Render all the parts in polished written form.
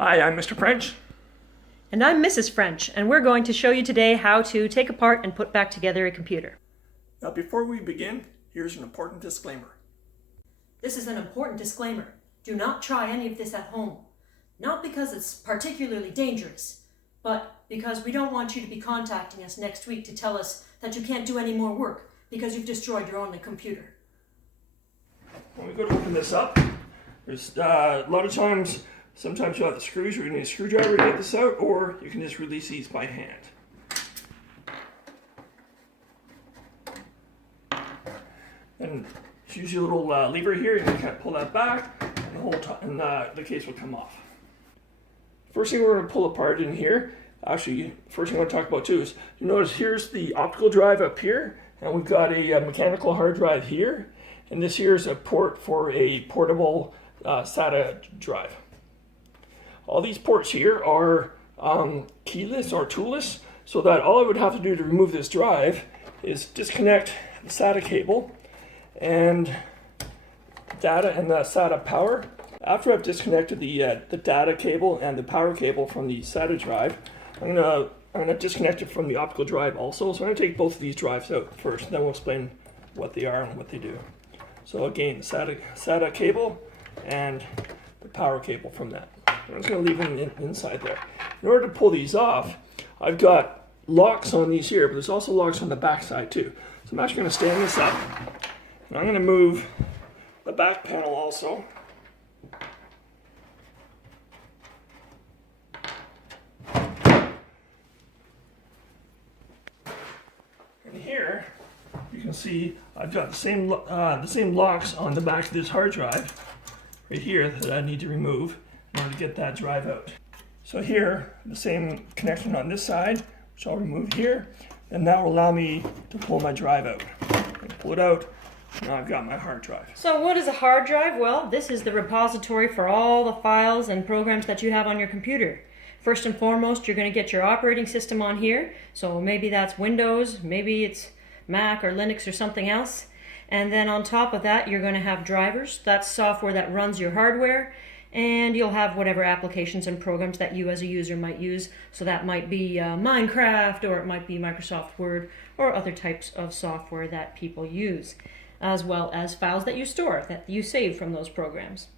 Hi, I'm Mr. French. And I'm Mrs. French, and we're going to show you today how to take apart and put back together a computer. Now, before we begin, here's an important disclaimer. This is an important disclaimer. Do not try any of this at home. Not because it's particularly dangerous, but because we don't want you to be contacting us next week to tell us that you can't do any more work because you've destroyed your only computer. When we go to open this up, there's a lot of times, sometimes you'll have the screws, you're going to need a screwdriver to get this out, or you can just release these by hand. And it's usually a little lever here, you can kind of pull that back, and the whole the case will come off. First thing we're going to pull apart in here, actually, first thing I want to talk about too is, you notice here's the optical drive up here, and we've got a mechanical hard drive here, and this here is a port for a portable SATA drive. All these ports here are keyless or toolless, so that all I would have to do to remove this drive is disconnect the SATA cable and data and the SATA power. After I've disconnected the data cable and the power cable from the SATA drive, I'm gonna disconnect it from the optical drive also. So I'm gonna take both of these drives out first, and then we'll explain what they are and what they do. So again, the SATA cable and the power cable from that. I'm just going to leave them inside there. In order to pull these off, I've got locks on these here, but there's also locks on the back side too. So I'm actually going to stand this up, and I'm going to move the back panel also. And here, you can see I've got the same locks on the back of this hard drive right here that I need to remove in order to get that drive out. So here, the same connection on this side, which I'll remove here, and that will allow me to pull my drive out. Pull it out, now I've got my hard drive. So what is a hard drive? Well, this is the repository for all the files and programs that you have on your computer. First and foremost, you're going to get your operating system on here. So maybe that's Windows, maybe it's Mac or Linux or something else. And then on top of that, you're going to have drivers. That's software that runs your hardware. And you'll have whatever applications and programs that you as a user might use. So that might be Minecraft, or it might be Microsoft Word, or other types of software that people use, as well as files that you store, that you save from those programs.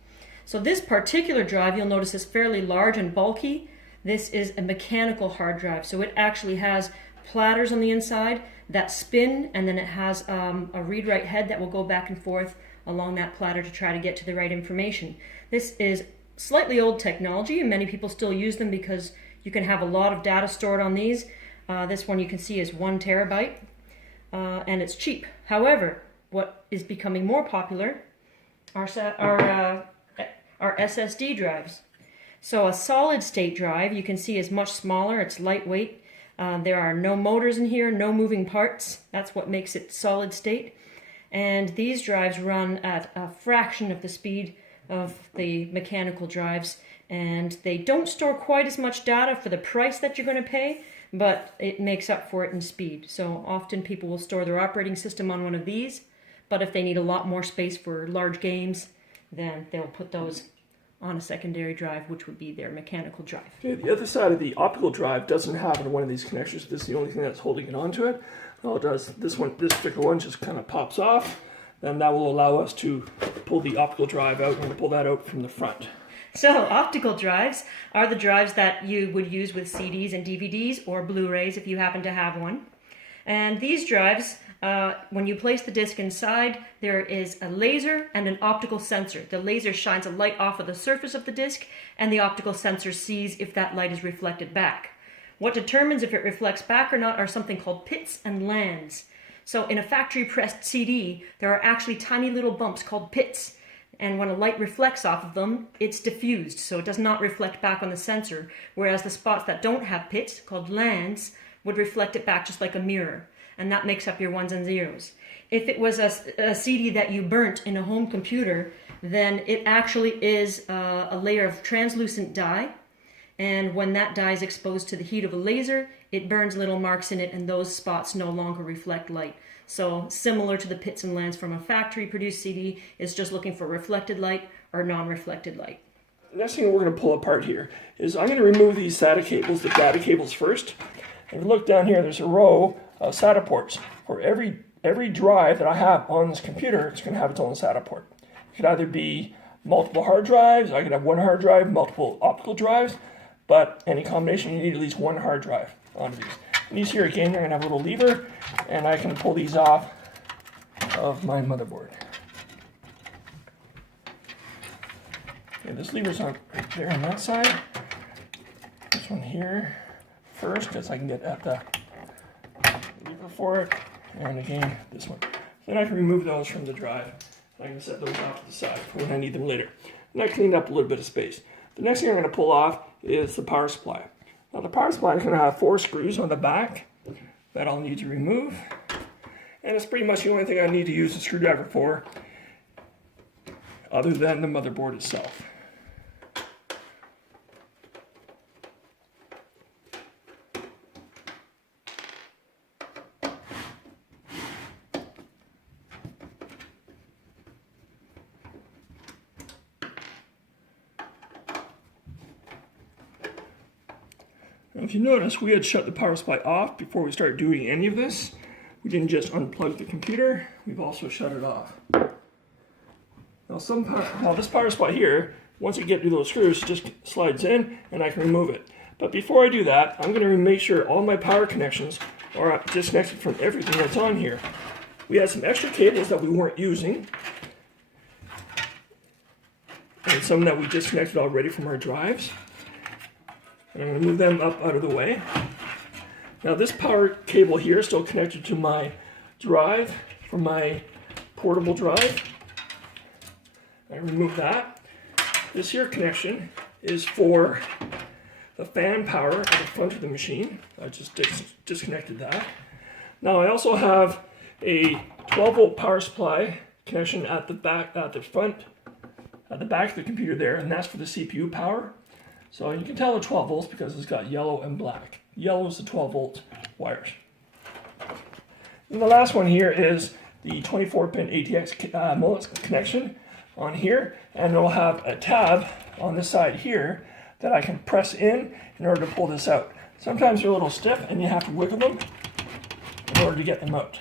So this particular drive, you'll notice, is fairly large and bulky. This is a mechanical hard drive, so it actually has platters on the inside that spin, and then it has a read-write head that will go back and forth along that platter to try to get to the right information. This is slightly old technology, and many people still use them because you can have a lot of data stored on these. This one you can see is 1 terabyte, and it's cheap. However, what is becoming more popular are SSD drives. So a solid state drive you can see is much smaller, it's lightweight. There are no motors in here, no moving parts. That's what makes it solid state. And these drives run at a fraction of the speed of the mechanical drives, and they don't store quite as much data for the price that you're going to pay, but it makes up for it in speed. So often people will store their operating system on one of these, but if they need a lot more space for large games, then they'll put those on a secondary drive, which would be their mechanical drive. Okay, the other side of the optical drive doesn't have one of these connectors. This is the only thing that's holding it onto it. All it does, this particular one just kind of pops off, and that will allow us to pull the optical drive out, and we'll pull that out from the front. So optical drives are the drives that you would use with CDs and DVDs or Blu-rays if you happen to have one. And these drives, when you place the disc inside, there is a laser and an optical sensor. The laser shines a light off of the surface of the disc, and the optical sensor sees if that light is reflected back. What determines if it reflects back or not are something called pits and lands. So in a factory-pressed CD, there are actually tiny little bumps called pits. And when a light reflects off of them, it's diffused, so it does not reflect back on the sensor, whereas the spots that don't have pits, called lands, would reflect it back just like a mirror. And that makes up your ones and zeros. If it was a CD that you burnt in a home computer, then it actually is a layer of translucent dye. And when that dye is exposed to the heat of a laser, it burns little marks in it, and those spots no longer reflect light. So similar to the pits and lands from a factory-produced CD, it's just looking for reflected light or non-reflected light. next thing we're going to pull apart here is I'm going to remove these SATA cables, the data cables first. If you look down here, there's a row of SATA ports. For every drive that I have on this computer, it's going to have its own SATA port. It could either be multiple hard drives, I could have one hard drive, multiple optical drives, but any combination, you need at least one hard drive on these. And these here, again, they're going to have a little lever, and I can pull these off of my motherboard. Okay, this lever's on right there on that side. This one here first, because I can get at the lever for it. And again, this one. Then I can remove those from the drive. I can set those off to the side for when I need them later. And I cleaned up a little bit of space. The next thing I'm going to pull off is the power supply. Now the power supply is going to have 4 screws on the back that I'll need to remove. And it's pretty much the only thing I need to use the screwdriver for, other than the motherboard itself. Now, if you notice, we had shut the power supply off before we started doing any of this. We didn't just unplug the computer, we've also shut it off. Now this power supply here, once you get through those screws, it just slides in and I can remove it. But before I do that, I'm going to make sure all my power connections are disconnected from everything that's on here. We had some extra cables that we weren't using, and some that we disconnected already from our drives. And I'm going to move them up out of the way. Now this power cable here is still connected to my drive from my portable drive. I remove that. This here connection is for the fan power at the front of the machine. I just disconnected that. Now I also have a 12-volt power supply connection at the back, at the back of the computer there, and that's for the CPU power. So you can tell the 12 volts because it's got yellow and black. Yellow is the 12 volt wires. And the last one here is the 24-pin ATX mullet connection on here, and it'll have a tab on this side here that I can press in order to pull this out. Sometimes they're a little stiff and you have to wiggle them in order to get them out.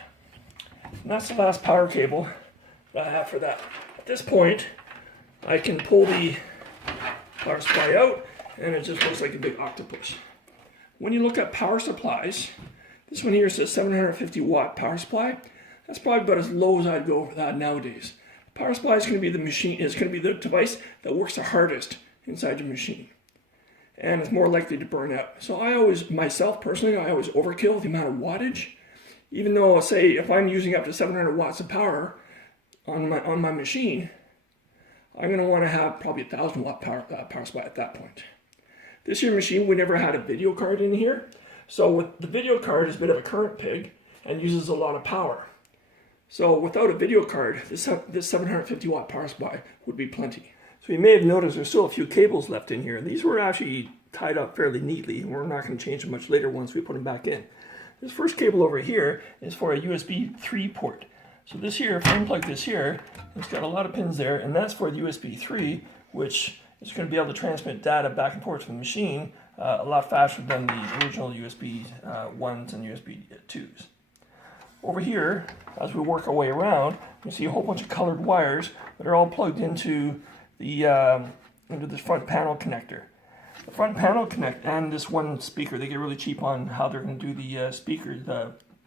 And that's the last power cable that I have for that. At this point, I can pull the power supply out and it just looks like a big octopus. When you look at power supplies, this one here says 750 watt power supply. That's probably about as low as I'd go for that nowadays. Power supply is going to be the machine, is going to be the device that works the hardest inside your machine. And it's more likely to burn out. So I always, myself personally, I always overkill the amount of wattage. Even though, say, if I'm using up to 700 watts of power on my machine, I'm going to want to have probably 1,000 watt power supply at that point. This here machine, we never had a video card in here. So with the video card is a bit of a current pig and uses a lot of power. So without a video card, this 750 watt power supply would be plenty. So you may have noticed there's still a few cables left in here. These were actually tied up fairly neatly, and we're not going to change them much later once we put them back in. This first cable over here is for a USB 3 port. So this here, if I unplug this here, it's got a lot of pins there, and that's for the USB 3, which is going to be able to transmit data back and forth to the machine a lot faster than the original USB 1s and USB 2s. Over here, as we work our way around, you see a whole bunch of colored wires that are all plugged into this front panel connector. The front panel connect and this one speaker, they get really cheap on how they're going to do the speaker,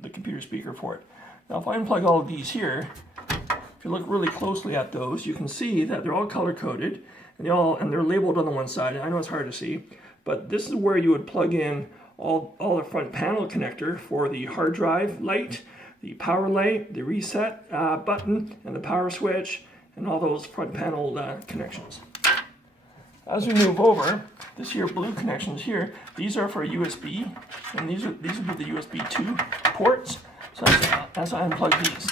the computer speaker for it. Now if I unplug all of these here, if you look really closely at those, you can see that they're all color coded and they're labeled on the one side. I know it's hard to see, but this is where you would plug in all the front panel connector for the hard drive light, the power light, the reset button, and the power switch, and all those front panel connections. As we move over, this here blue connections here, these are for USB, and these would be the USB 2 ports. So as I unplug these,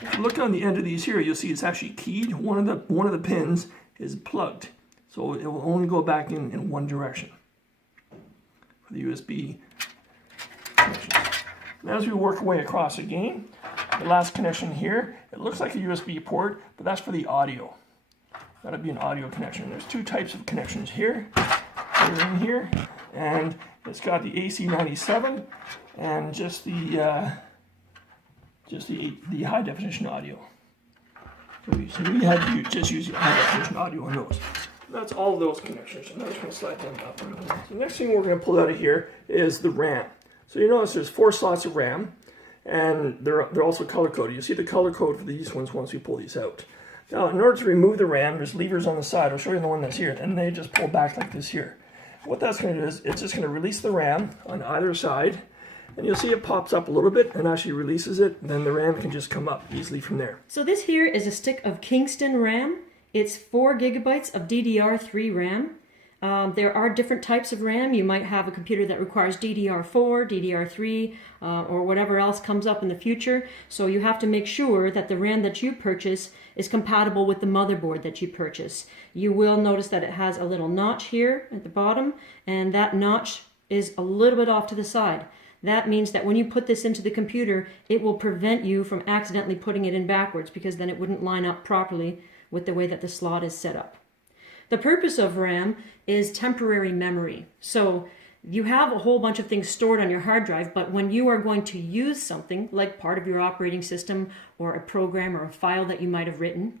if you look on the end of these here, you'll see it's actually keyed. One of the pins is plugged, so it will only go back in one direction for the USB connections. And as we work our way across again, the last connection here, it looks like a USB port, but that's for the audio. That'll be an audio connection. There's two types of connections here. They're in here, and it's got the AC97 and just the high definition audio. So we had to just use the high definition audio on those. That's all of those connections. And I'm just going to slide them up. So the next thing we're going to pull out of here is the RAM. So you notice there's 4 slots of RAM, and they're also color coded. You see the color code for these ones once we pull these out. Now, in order to remove the RAM, there's levers on the side. I'll show you the one that's here, and they just pull back like this here. What that's going to do is it's just going to release the RAM on either side, and you'll see it pops up a little bit and actually releases it, and then the RAM can just come up easily from there. So this here is a stick of Kingston RAM. It's 4 gigabytes of DDR3 RAM. There are different types of RAM. You might have a computer that requires DDR4, DDR3, or whatever else comes up in the future. So you have to make sure that the RAM that you purchase is compatible with the motherboard that you purchase. You will notice that it has a little notch here at the bottom, and that notch is a little bit off to the side. That means that when you put this into the computer, it will prevent you from accidentally putting it in backwards, because then it wouldn't line up properly with the way that the slot is set up. The purpose of RAM is temporary memory. So you have a whole bunch of things stored on your hard drive, but when you are going to use something like part of your operating system or a program or a file that you might have written,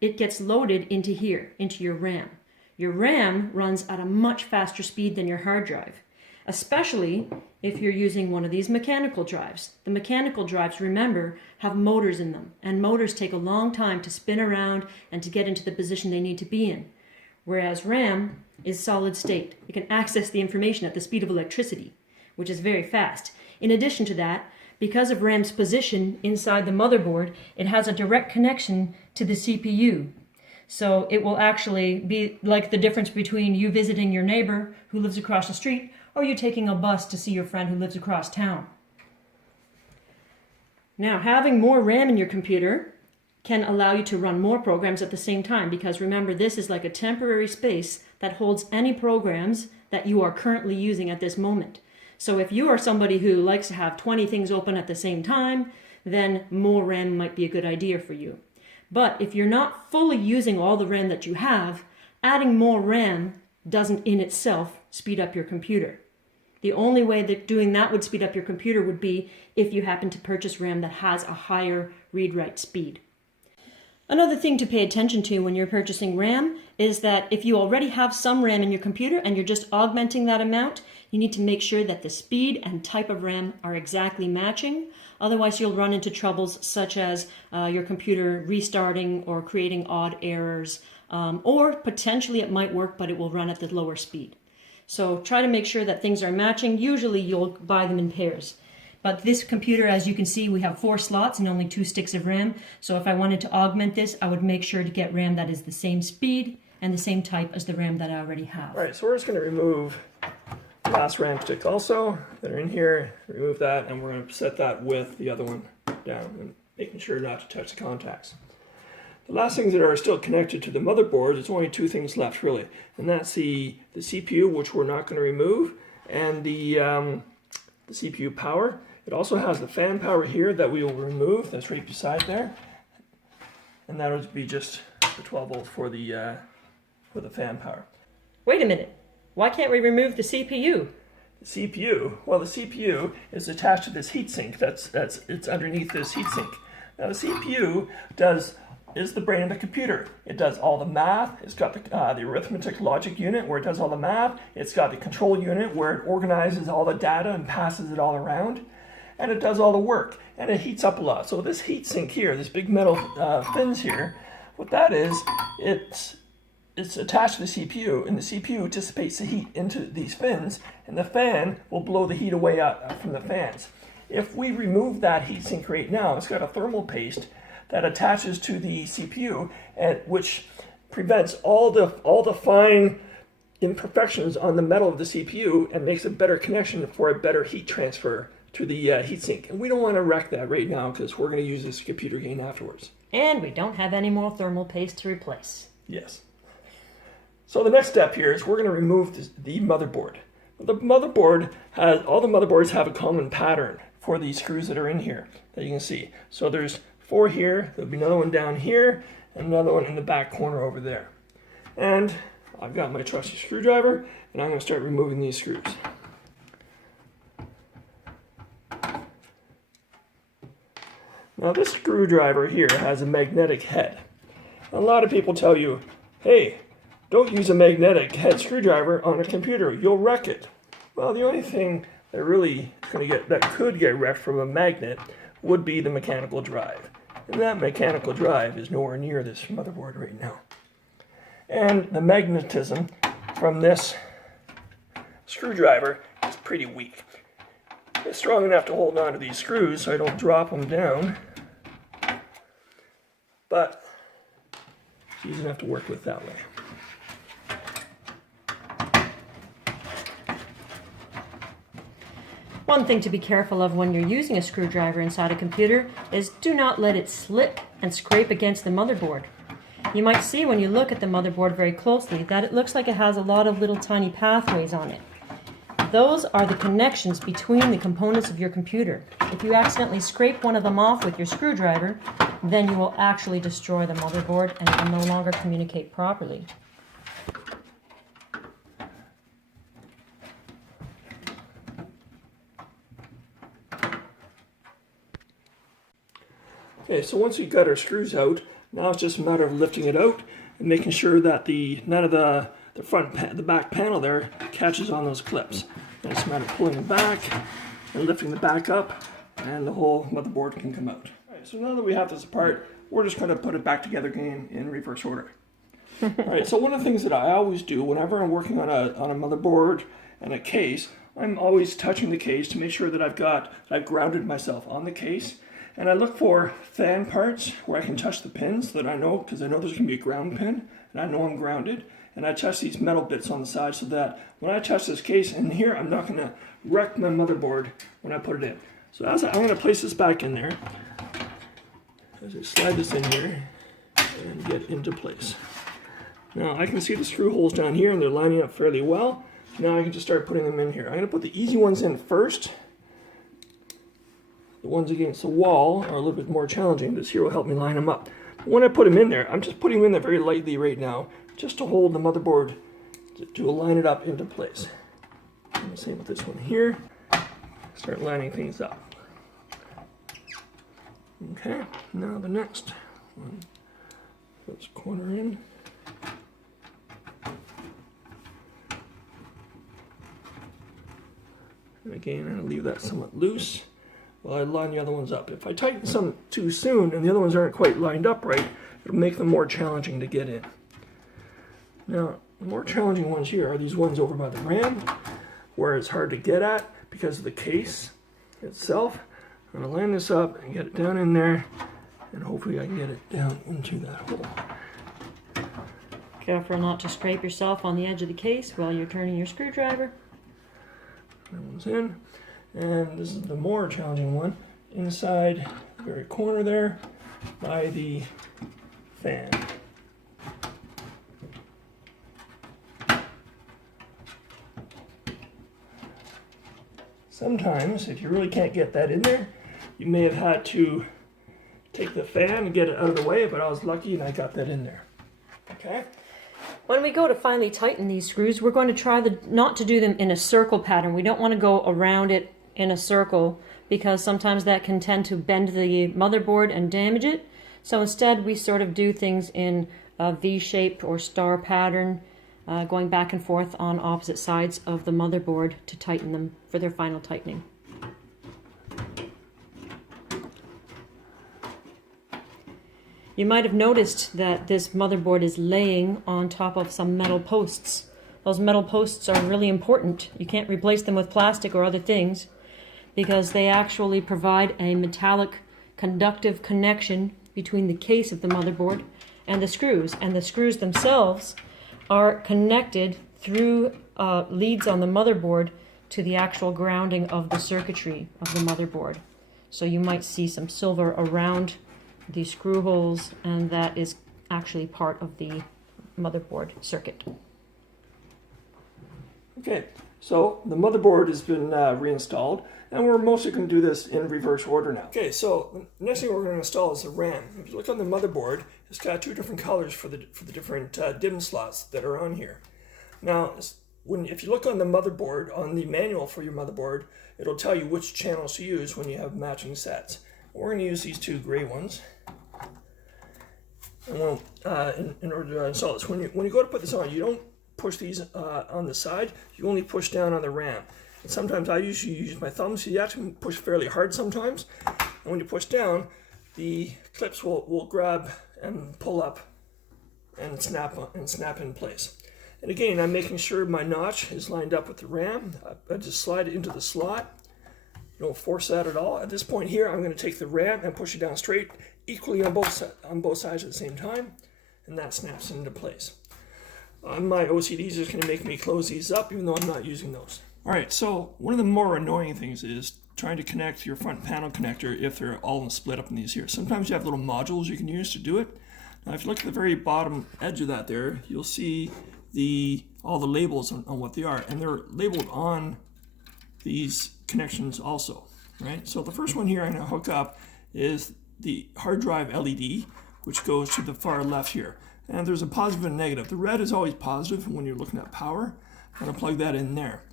it gets loaded into here, into your RAM. Your RAM runs at a much faster speed than your hard drive, especially if you're using one of these mechanical drives. The mechanical drives, remember, have motors in them, and motors take a long time to spin around and to get into the position they need to be in. Whereas RAM is solid state. It can access the information at the speed of electricity, which is very fast. In addition to that, because of RAM's position inside the motherboard, it has a direct connection to the CPU. So it will actually be like the difference between you visiting your neighbor who lives across the street or you taking a bus to see your friend who lives across town. Now, having more RAM in your computer can allow you to run more programs at the same time, because remember, this is like a temporary space that holds any programs that you are currently using at this moment. So if you are somebody who likes to have 20 things open at the same time, then more RAM might be a good idea for you. But if you're not fully using all the RAM that you have, adding more RAM doesn't in itself speed up your computer. The only way that doing that would speed up your computer would be if you happen to purchase RAM that has a higher read-write speed. Another thing to pay attention to when you're purchasing RAM is that if you already have some RAM in your computer and you're just augmenting that amount, you need to make sure that the speed and type of RAM are exactly matching. Otherwise, you'll run into troubles such as your computer restarting or creating odd errors, or potentially it might work, but it will run at the lower speed. So try to make sure that things are matching. Usually you'll buy them in pairs. But this computer, as you can see, we have 4 slots and only 2 sticks of RAM. So if I wanted to augment this, I would make sure to get RAM that is the same speed and the same type as the RAM that I already have. All right, so we're just going to remove the last RAM stick also. That are in here, remove that, and we're going to set that with the other one down, and making sure not to touch the contacts. The last things that are still connected to the motherboard, there's only 2 things left really, and that's the CPU, which we're not going to remove, and the CPU power. It also has the fan power here that we will remove. That's right beside there, and that would be just the 12 volts for the fan power. Wait a minute. Why can't we remove the CPU? The CPU. Well, the CPU is attached to this heatsink. It's underneath this heatsink. Now the CPU is the brain of the computer. It does all the math. It's got the arithmetic logic unit where it does all the math. It's got the control unit where it organizes all the data and passes it all around. And it does all the work. And it heats up a lot. So this heatsink here, this big metal fins here, what that is, it's attached to the CPU, and the CPU dissipates the heat into these fins, and the fan will blow the heat away from the fans. If we remove that heatsink right now, it's got a thermal paste that attaches to the CPU, which prevents all the fine imperfections on the metal of the CPU and makes a better connection for a better heat transfer to the heatsink. And we don't want to wreck that right now because we're going to use this computer again afterwards. And we don't have any more thermal paste to replace. Yes. So the next step here is we're going to remove the motherboard. All the motherboards have a common pattern for these screws that are in here that you can see. So there's 4 here, there'll be another one down here, and another one in the back corner over there. And I've got my trusty screwdriver, and I'm going to start removing these screws. Now this screwdriver here has a magnetic head. A lot of people tell you, hey, don't use a magnetic head screwdriver on a computer, you'll wreck it. Well, the only thing that could get wrecked from a magnet would be the mechanical drive. And that mechanical drive is nowhere near this motherboard right now. And the magnetism from this screwdriver is pretty weak. It's strong enough to hold on to these screws so I don't drop them down, but it's easy enough to work with that way. One thing to be careful of when you're using a screwdriver inside a computer is do not let it slip and scrape against the motherboard. You might see when you look at the motherboard very closely that it looks like it has a lot of little tiny pathways on it. Those are the connections between the components of your computer. If you accidentally scrape one of them off with your screwdriver, then you will actually destroy the motherboard and it will no longer communicate properly. Okay, so once we've got our screws out, now it's just a matter of lifting it out and making sure that none of the back panel there catches on those clips. And it's a matter of pulling it back and lifting the back up, and the whole motherboard can come out. Alright, so now that we have this apart, we're just going to put it back together again in reverse order. Alright, so one of the things that I always do whenever I'm working on a motherboard and a case, I'm always touching the case to make sure that I've grounded myself on the case. And I look for fan parts where I can touch the pins that I know, because I know there's going to be a ground pin, and I know I'm grounded. And I touch these metal bits on the side so that when I touch this case in here, I'm not going to wreck my motherboard when I put it in. So I'm going to place this back in there. As I slide this in here and get into place. Now I can see the screw holes down here and they're lining up fairly well. Now I can just start putting them in here. I'm going to put the easy ones in first. The ones against the wall are a little bit more challenging. This here will help me line them up. But when I put them in there, I'm just putting them in there very lightly right now, just to hold the motherboard to line it up into place. And the same with this one here. Start lining things up. Okay, now the next one. Let's corner in. And again, I'm going to leave that somewhat loose while I line the other ones up. If I tighten some too soon and the other ones aren't quite lined up right, it'll make them more challenging to get in. Now, the more challenging ones here are these ones over by the RAM, where it's hard to get at because of the case itself. I'm going to line this up and get it down in there, and hopefully I can get it down into that hole. Careful not to scrape yourself on the edge of the case while you're turning your screwdriver. That one's in. And this is the more challenging one, inside the very corner there by the fan. Sometimes, if you really can't get that in there, you may have had to take the fan and get it out of the way, but I was lucky and I got that in there. Okay? When we go to finally tighten these screws, we're going to try not to do them in a circle pattern. We don't want to go around it in a circle because sometimes that can tend to bend the motherboard and damage it. So instead we sort of do things in a V-shaped or star pattern, going back and forth on opposite sides of the motherboard to tighten them for their final tightening. You might have noticed that this motherboard is laying on top of some metal posts. Those metal posts are really important. You can't replace them with plastic or other things because they actually provide a metallic conductive connection between the case of the motherboard and the screws themselves are connected through leads on the motherboard to the actual grounding of the circuitry of the motherboard. So you might see some silver around the screw holes, and that is actually part of the motherboard circuit. Okay, so the motherboard has been reinstalled, and we're mostly going to do this in reverse order now. Okay, so the next thing we're going to install is the RAM. If you look on the motherboard, it it's got two different colors for the different DIMM slots that are on here. Now, if you look on the motherboard, on the manual for your motherboard, it'll tell you which channels to use when you have matching sets. We're going to use these two gray ones. And in order to install this, when you go to put this on, you don't push these on the side. You only push down on the RAM. And sometimes I usually use my thumb, so you have to push fairly hard sometimes. And when you push down, the clips will grab and pull up and snap in place. And again, I'm making sure my notch is lined up with the RAM. I just slide it into the slot. You don't force that at all. At this point here, I'm going to take the RAM and push it down straight, equally on both sides at the same time, and that snaps into place. My OCD is just going to make me close these up, even though I'm not using those. All right, so one of the more annoying things is trying to connect your front panel connector if they're all split up in these here. Sometimes you have little modules you can use to do it. Now, if you look at the very bottom edge of that there, you'll see all the labels on what they are, and they're labeled on these connections also, right? So the first one here I'm going to hook up is the hard drive LED, which goes to the far left here. And there's a positive and a negative. The red is always positive when you're looking at power. I'm going to plug that in there.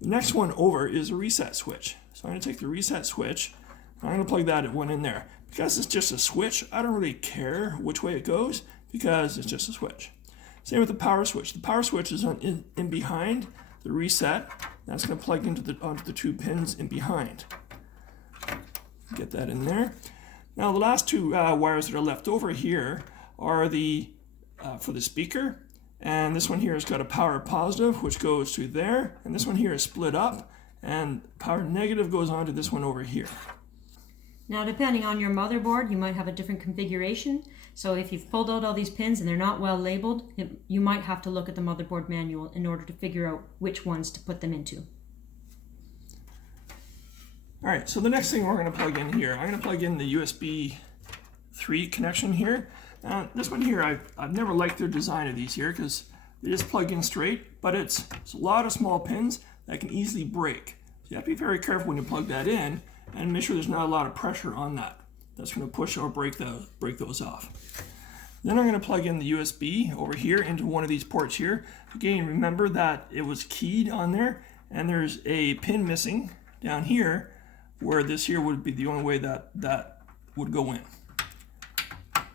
The next one over is a reset switch. So I'm going to take the reset switch, and I'm going to plug that one in there. Because it's just a switch, I don't really care which way it goes, because it's just a switch. Same with the power switch. The power switch is in behind the reset. That's going to plug onto the two pins in behind. Get that in there. Now the last two wires that are left over here are for the speaker. And this one here has got a power positive, which goes to there. And this one here is split up. And power negative goes on to this one over here. Now, depending on your motherboard, you might have a different configuration. So if you've pulled out all these pins and they're not well labeled, you might have to look at the motherboard manual in order to figure out which ones to put them into. All right, so the next thing we're going to plug in here, I'm going to plug in the USB 3 connection here. This one here, I've never liked their design of these here because they just plug in straight, but it's a lot of small pins that can easily break. So you have to be very careful when you plug that in and make sure there's not a lot of pressure on that. That's going to push or break those off. Then I'm going to plug in the USB over here into one of these ports here. Again, remember that it was keyed on there, and there's a pin missing down here where this here would be the only way that would go in.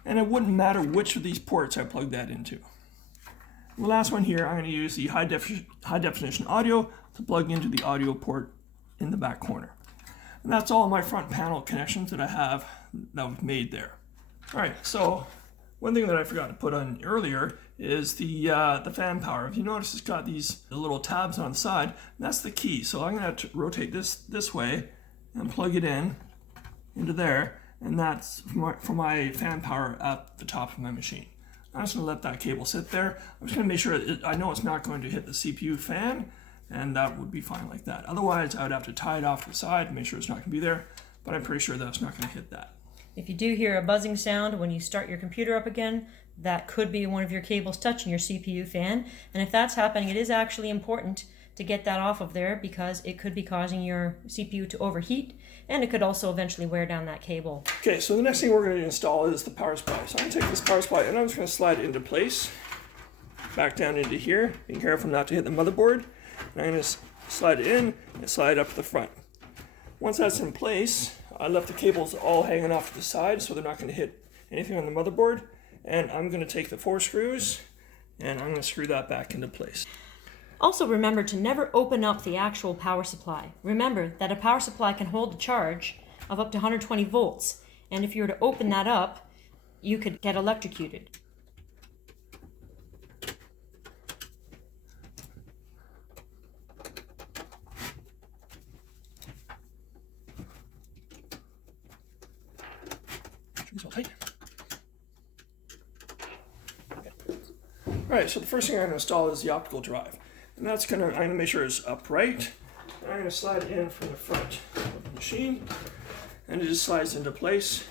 And it wouldn't matter which of these ports I plug that into. The last one here, I'm going to use the high definition audio to plug into the audio port in the back corner. And that's all my front panel connections that I have that we've made there. All right, so one thing that I forgot to put on earlier is the fan power. If you notice, it's got these little tabs on the side, and that's the key. So I'm going to rotate this way and plug it into there, and that's for my fan power at the top of my machine. I'm just going to let that cable sit there. I'm just going to make sure I know it's not going to hit the CPU fan, and that would be fine like that. Otherwise, I would have to tie it off to the side and make sure it's not going to be there, but I'm pretty sure that's not going to hit that. If you do hear a buzzing sound when you start your computer up again, that could be one of your cables touching your CPU fan. And if that's happening, it is actually important to get that off of there because it could be causing your CPU to overheat, and it could also eventually wear down that cable. Okay, so the next thing we're going to install is the power supply. So I'm going to take this power supply and I'm just going to slide it into place, back down into here, being careful not to hit the motherboard. And I'm going to slide it in and slide it up to the front. Once that's in place, I left the cables all hanging off to the side so they're not going to hit anything on the motherboard. And I'm going to take the 4 screws and I'm going to screw that back into place. Also remember to never open up the actual power supply. Remember that a power supply can hold a charge of up to 120 volts. And if you were to open that up, you could get electrocuted. Okay. All right, so the first thing I'm going to install is the optical drive. And I'm going to make sure it's upright. And I'm going to slide it in from the front of the machine. And it just slides into place.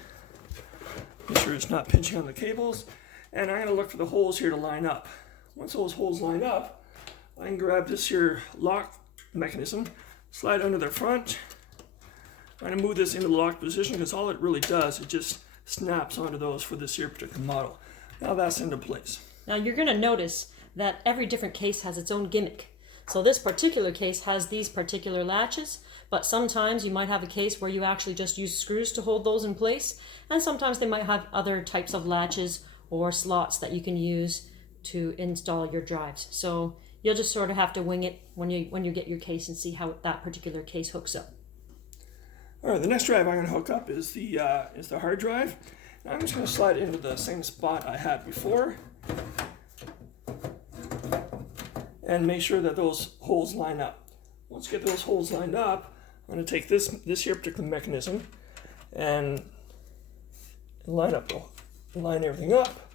Make sure it's not pinching on the cables. And I'm going to look for the holes here to line up. Once those holes line up, I can grab this here lock mechanism, slide under the front. I'm going to move this into the lock position because all it really does, it just snaps onto those for this here particular model. Now that's into place. Now you're going to notice that every different case has its own gimmick. So this particular case has these particular latches, but sometimes you might have a case where you actually just use screws to hold those in place, and sometimes they might have other types of latches or slots that you can use to install your drives. So you'll just sort of have to wing it when you get your case and see how that particular case hooks up. All right, the next drive I'm going to hook up is the hard drive. Now I'm just going to slide it into the same spot I had before, and make sure that those holes line up. Once you get those holes lined up, I'm going to take this here particular mechanism and line everything up,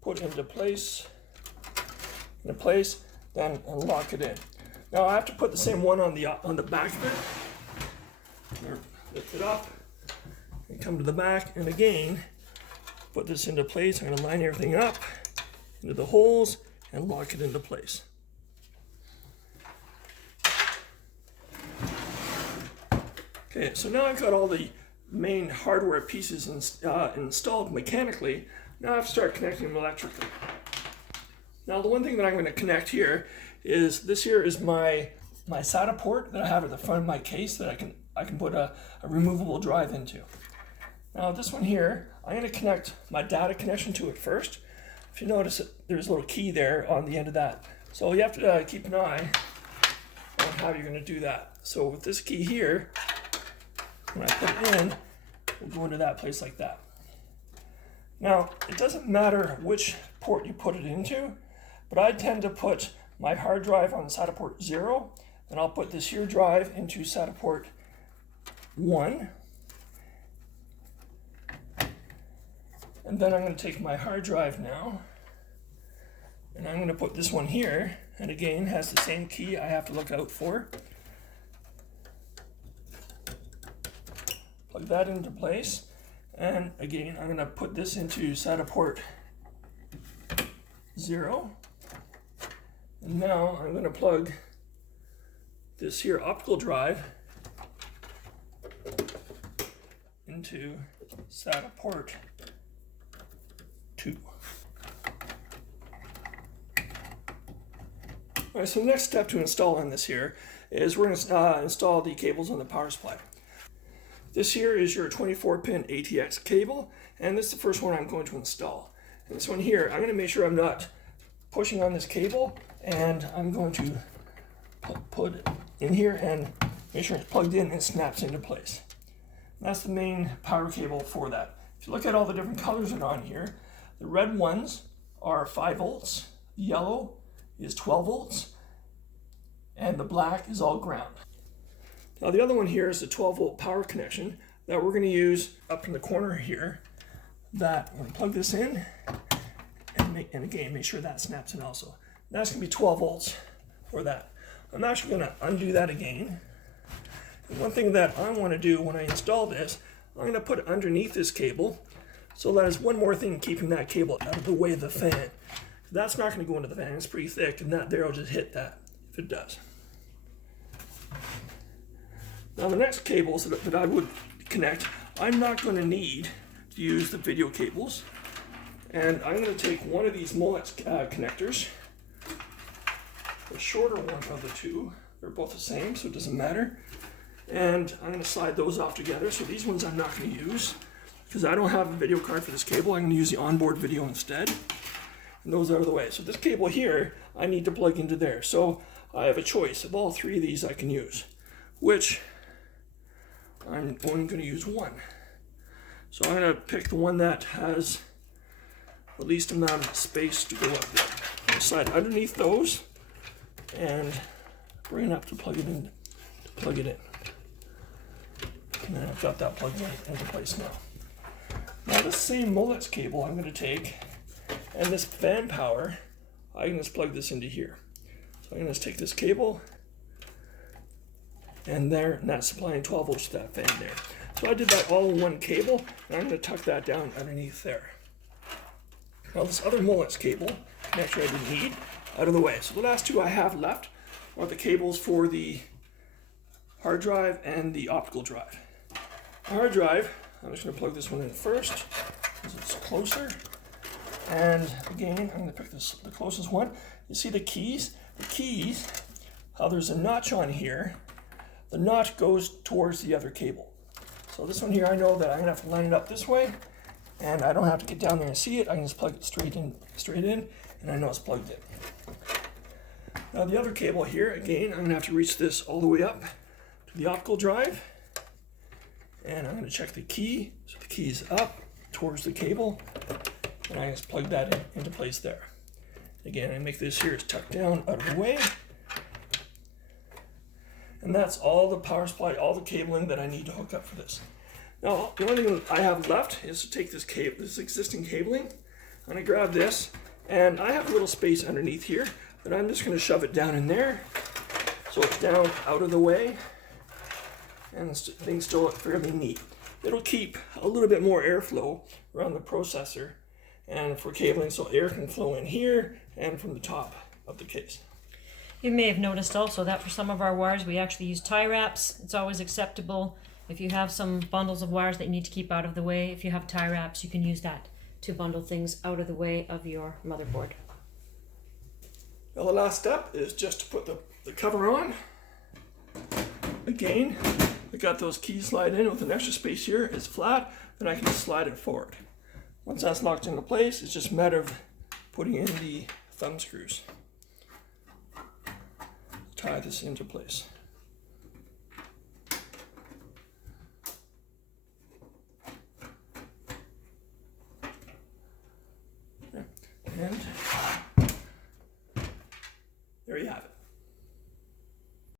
put it into place, then lock it in. Now I have to put the same one on the back of it. Lift it up and come to the back, and again put this into place. I'm going to line everything up into the holes and lock it into place. Okay, so now I've got all the main hardware pieces installed mechanically. Now I have to start connecting them electrically. Now the one thing that I'm going to connect here is this here is my SATA port that I have at the front of my case that I can put a removable drive into. Now this one here, I'm going to connect my data connection to it first. If you notice, there's a little key there on the end of that. So you have to keep an eye on how you're going to do that. So with this key here, when I put it in, we'll go into that place like that. Now, it doesn't matter which port you put it into, but I tend to put my hard drive on SATA port 0, and I'll put this here drive into SATA port 1. And then I'm going to take my hard drive now, and I'm going to put this one here, and again has the same key I have to look out for. Plug that into place, and again I'm going to put this into SATA port 0. And now I'm going to plug this here optical drive into SATA port 2. Alright, so the next step to install on this here is we're going to install the cables on the power supply. This here is your 24-pin ATX cable, and this is the first one I'm going to install. And this one here, I'm going to make sure I'm not pushing on this cable, and I'm going to put it in here and make sure it's plugged in and snaps into place. And that's the main power cable for that. If you look at all the different colors that are on here, the red ones are 5 volts, the yellow is 12 volts, and the black is all ground. Now the other one here is the 12 volt power connection that we're going to use up in the corner here. That I'm going to plug this in and again make sure that snaps in also. That's going to be 12 volts for that. I'm actually going to undo that again. And one thing that I want to do when I install this, I'm going to put it underneath this cable, so that is one more thing keeping that cable out of the way of the fan. That's not going to go into the fan, it's pretty thick, and that there will just hit that if it does. Now the next cables that I would connect, I'm not going to need to use the video cables. And I'm going to take one of these mullet connectors, the shorter one of the two. They're both the same, so it doesn't matter. And I'm going to slide those off together. So these ones I'm not going to use because I don't have a video card for this cable. I'm going to use the onboard video instead. And those are out of the way. So this cable here, I need to plug into there. So I have a choice of all 3 of these I can use, which I'm only going to use one. So I'm going to pick the one that has the least amount of space to go up there. I'll slide underneath those and bring it up to plug it in. And then I've got that plugged into place now. Now this same mullets cable I'm going to take, and this fan power, I can just plug this into here. So I'm going to just take this cable and that's supplying 12 volts to that fan there. So I did that all in one cable, and I'm going to tuck that down underneath there. Now this other mullets cable, connection I didn't need, out of the way. So the last 2 I have left are the cables for the hard drive and the optical drive. The hard drive, I'm just going to plug this one in first, because it's closer. And again, I'm going to pick the closest one. You see the keys? The keys, how there's a notch on here. The notch goes towards the other cable. So this one here, I know that I'm going to have to line it up this way, and I don't have to get down there and see it. I can just plug it straight in, and I know it's plugged in. Now the other cable here, again, I'm going to have to reach this all the way up to the optical drive, and I'm going to check the key. So the key is up towards the cable, and I just plug that into place there. Again, I make this here is tucked down out of the way. And that's all the power supply, all the cabling that I need to hook up for this. Now, the only thing I have left is to take this existing cabling. I'm going to grab this, and I have a little space underneath here, but I'm just going to shove it down in there, so it's down out of the way, and things still look fairly neat. It'll keep a little bit more airflow around the processor, and for cabling, so air can flow in here and from the top of the case. You may have noticed also that for some of our wires we actually use tie wraps. It's always acceptable if you have some bundles of wires that you need to keep out of the way. If you have tie wraps, you can use that to bundle things out of the way of your motherboard. Now the last step is just to put the cover on. Again, I got those keys slide in with an extra space here. It's flat, then I can slide it forward. Once that's locked into place, it's just a matter of putting in the thumb screws. Tie this into place. And